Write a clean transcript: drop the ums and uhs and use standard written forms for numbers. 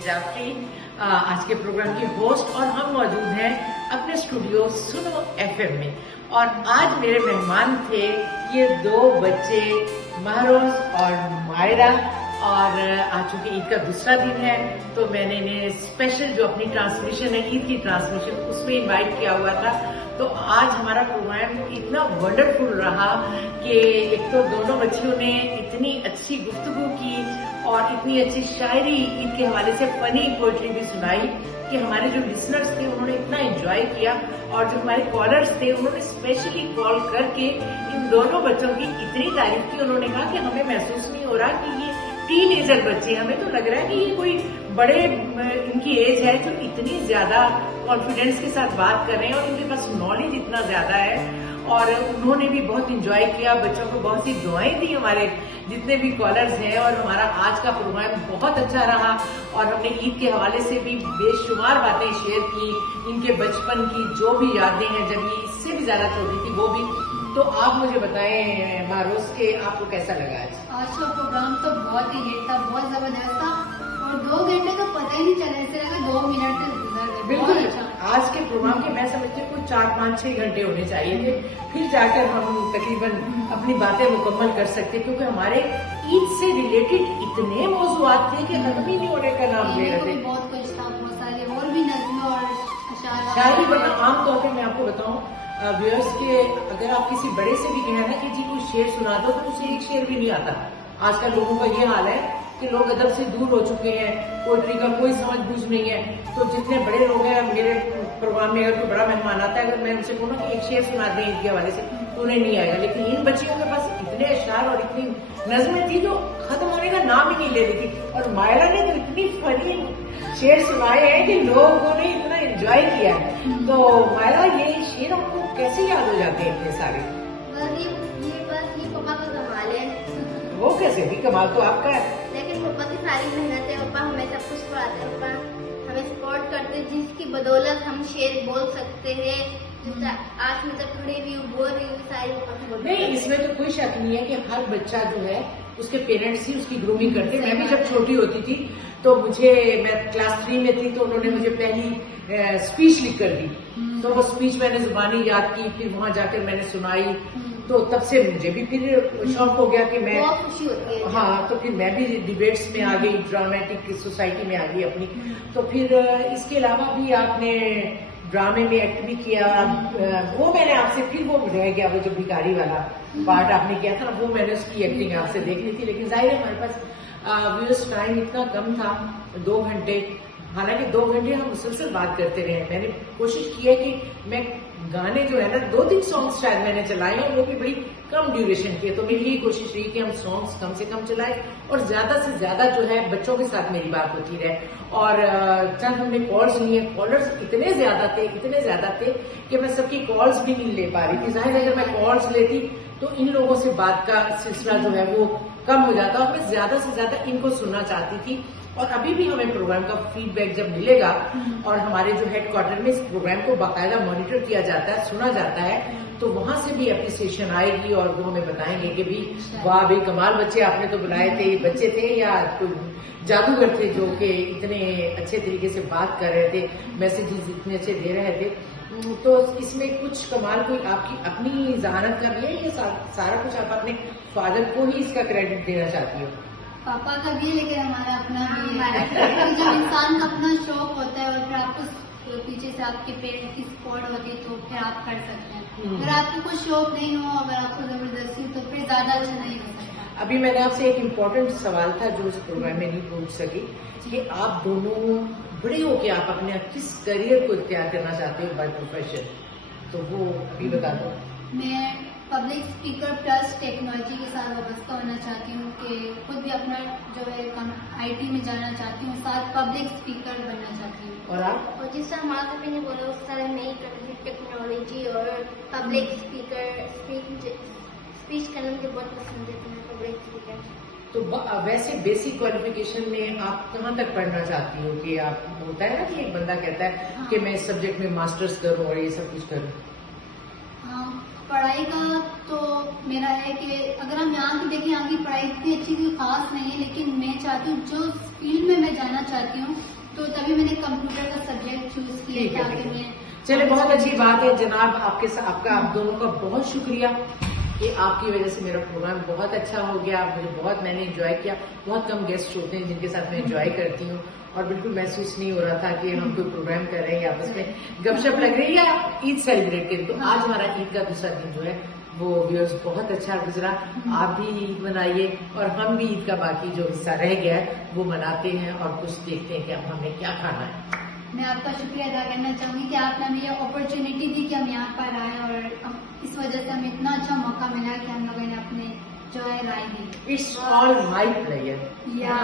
जाफरी, आज के प्रोग्राम की होस्ट, और हम मौजूद हैं अपने स्टूडियो सुनो एफएम में। और आज मेरे मेहमान थे ये दो बच्चे, महरोज और मायरा। और आज चूंकि ईद का दूसरा दिन है तो मैंने इन्हें स्पेशल जो अपनी ट्रांसमिशन है, ईद की ट्रांसमिशन, उसमें इनवाइट किया हुआ था। तो आज हमारा प्रोग्राम इतना वंडरफुल रहा कि एक तो दोनों बच्चियों ने इतनी अच्छी गुफ्तगू की और इतनी अच्छी शायरी ईद के हवाले से फनी पोएट्री भी सुनाई कि हमारे जो लिसनर्स थे उन्होंने इतना एंजॉय किया। और जो हमारे कॉलर्स थे उन्होंने स्पेशली कॉल करके इन दोनों बच्चों की इतनी तारीफ की। उन्होंने कहा कि हमें महसूस नहीं हो रहा कि ये टीनेजर बच्चे, हमें तो लग रहा है कि ये कोई बड़े इनकी एज है जो इतनी ज्यादा कॉन्फिडेंस के साथ बात कर रहे हैं और इनके पास नॉलेज इतना ज्यादा है। और उन्होंने भी बहुत इंजॉय किया, बच्चों को बहुत सी दुआएं दी हमारे जितने भी कॉलर्स हैं। और हमारा आज का प्रोग्राम बहुत अच्छा रहा और हमने ईद के हवाले से भी बेशुमार बातें शेयर की, इनके बचपन की जो भी यादें हैं जब ये इससे भी ज्यादा छोटी थी वो भी। तो आप मुझे बताएं मारोज के आपको कैसा लगा आज का प्रोग्राम? तो बहुत ही हिट था, बहुत जबरदस्त था और 2 घंटे तो पता ही नहीं चला, ऐसे लगा 2 मिनट तक गुजर गए। बिल्कुल, आज के प्रोग्राम के मैं समझती हूँ 4-5-6 घंटे होने चाहिए थे, फिर जाकर हम तकरीबन अपनी बातें मुकम्मल कर सकते, क्योंकि हमारे ईद से रिलेटेड इतने मौजूआत थे कि खत्म ही नहीं होने का नाम ले रहे थे। बहुत कुछ था, बहुत सारे और भी नज़्में और शायरी। वरना आमतौर पर मैं आपको बताऊँ व्यूअर्स के, अगर आप किसी बड़े से भी कहें ना कि जी कोई शेर सुना दो तो उसे एक शेर भी नहीं आता। आजकल लोगों का ये हाल है कि लोग अदब से दूर हो चुके हैं, पोइट्री का कोई समझ बूझ नहीं है। तो जितने बड़े लोग हैं, मेरे प्रोग्राम में अगर कोई बड़ा मेहमान आता है, अगर मैं उनसे कहूँ कि एक शेर सुना दें इनके हवाले से, तो उन्हें नहीं आएगा। लेकिन इन बच्चियों के पास इतने अशआर और इतनी नज़में थी जो खत्म होने का नाम ही नहीं ले रही थी। और मायरा ने तो इतनी फनी शेर सुनाए हैं कि लोगों ने इतना एंजॉय किया है। तो मायरा, ये शेर आपको कैसे याद हो जाते हैं इतने सारे? ये पापा का कमाल है। वो कैसे भी? कमाल तो आपका है, लेकिन पापा की सारी मेहनत है। पापा हमें सब कुछ पढ़ाते हैं, पापा हमें सपोर्ट करते हैं, जिसकी बदौलत हम शेर बोल सकते हैं। आज मैं जब खड़ी हुई बोल रही हूँ, सारी पापा नहीं, इसमें तो कोई शक नहीं है कि हर बच्चा जो है उसके पेरेंट्स ही उसकी ग्रूमिंग करते हैं। मैं भी जब छोटी होती थी तो मैं क्लास 3 में थी तो उन्होंने मुझे पहली स्पीच लिख कर दी। तो वो स्पीच मैंने जुबानी याद की, फिर वहां जाकर मैंने सुनाई। तो तब से मुझे भी फिर शौक हो गया कि मैं, बहुत खुशी होती है। हाँ, तो फिर मैं भी डिबेट्स में आ गई, ड्रामेटिक सोसाइटी में आ गई अपनी। तो फिर इसके अलावा भी आपने ड्रामे में एक्ट भी किया। वो मैंने आपसे फिर वो रह गया, वो जो भिखारी वाला पार्ट आपने किया था, वो मैंने उसकी एक्टिंग आपसे देख ली थी। लेकिन जाहिर है हमारे पास व्यूअर्स टाइम इतना कम था, 2 घंटे। हालांकि 2 घंटे हम मुसलसल बात करते रहे। मैंने कोशिश की है कि मैं गाने जो है ना 2-3 सॉन्ग्स शायद मैंने चलाए और वो भी बड़ी कम ड्यूरेशन के। तो मेरी यही कोशिश रही कि हम सॉन्ग्स कम से कम चलाए और ज्यादा से ज्यादा जो है बच्चों के साथ मेरी बात होती रहे। और चंद हमने कॉल्स लिए, कॉलर्स इतने ज्यादा थे कि मैं सबकी कॉल्स भी नहीं ले पा रही थी। जाहिर है अगर मैं कॉल्स लेती तो इन लोगों से बात का सिलसिला जो है वो कम हो जाता और मैं ज्यादा से ज्यादा इनको सुनना चाहती थी। और अभी भी हमें प्रोग्राम का फीडबैक जब मिलेगा और हमारे जो हेडक्वार्टर में इस प्रोग्राम को बाकायदा मॉनिटर किया जाता है, सुना जाता है, तो वहां से भी एप्रिसिएशन आएगी और वो हमें बताएंगे कि भी वाह भाई कमाल बच्चे आपने तो बुलाए थे। बच्चे थे या कोई जादूगर थे जो कि इतने अच्छे तरीके से बात कर रहे थे, मैसेजेस इतने अच्छे दे रहे थे। तो इसमें कुछ कमाल कोई आपकी अपनी जहानत का भी है या सारा कुछ आप अपने फादर को ही इसका क्रेडिट देना चाहती हो? पापा का भी, लेकिन हमारा अपना भी है। जब इंसान का अपना शौक होता है और फिर आपको पीछे से आपके पेरेंट्स की सपोर्ट होती है तो फिर आप कर सकते हैं। अगर आपको कुछ शौक नहीं हो, अगर आपको जबरदस्ती तो फिर ज्यादा अच्छा नहीं हो सकता। अभी मैंने आपसे एक इम्पोर्टेंट सवाल था जो इस प्रोग्राम में नहीं पूछ सकी कि आप दोनों बड़े हो के आप अपने किस करियर को इख्तियार करना चाहते हो बाय प्रोफेशन, तो वो भी बता दो। मैं पब्लिक स्पीकर प्लस टेक्नोलॉजी के साथ वाबस्ता होना चाहती हूँ कि खुद भी अपना जो है IT में जाना चाहती हूँ, साथ पब्लिक स्पीकर बनना चाहती हूँ। और आप? और जिस तरह हमारे कभी ने बोला उस तरह नहीं करती, टेक्नोलॉजी और पब्लिक स्पीकर स्पीच करना मुझे बहुत पसंद है। तो मैं पब्लिक स्पीकर। तो वैसे बेसिक क्वालिफिकेशन में आप कहाँ तक पढ़ना चाहती हो? कि आप, होता है ना कि एक बंदा कहता है कि मैं इस सब्जेक्ट में मास्टर्स करूँ और ये सब कुछ करूँ। हाँ, पढ़ाई का तो मेरा है कि अगर हम यहाँ की देखें, यहाँ की पढ़ाई इतनी अच्छी कोई खास नहीं है, लेकिन मैं चाहती हूँ जो फील्ड में मैं जाना चाहती हूँ, तो तभी मैंने कंप्यूटर का सब्जेक्ट चूज ठीक किया है, ताकि ठीक है। मैं चले, बहुत अच्छी बात है जनाब। आपका आप दोनों का बहुत शुक्रिया कि आपकी वजह से मेरा प्रोग्राम बहुत अच्छा हो गया। मैंने एंजॉय किया। बहुत कम गेस्ट होते हैं जिनके साथ मैं एंजॉय करती हूँ, और बिल्कुल महसूस नहीं हो रहा था कि हम कोई प्रोग्राम कर रहे हैं या आपस में गपशप लग रही है या ईद सेलिब्रेट करें। तो आज हमारा ईद का दूसरा दिन जो है वो व्यूअर्स बहुत अच्छा गुजरा। आप भी ईद मनाइए और हम भी ईद का बाकी जो हिस्सा रह गया है वो मनाते हैं और कुछ देखते हैं कि अब हमें क्या खाना है। मैं आपका शुक्रिया अदा करना चाहूंगी कि आपने हमें ये अपॉर्चुनिटी दी कि हम यहाँ पर आए, और इस वजह से हमें इतना अच्छा मौका मिला कि हम लोगों ने अपने जो है राय दी। It's all my player. या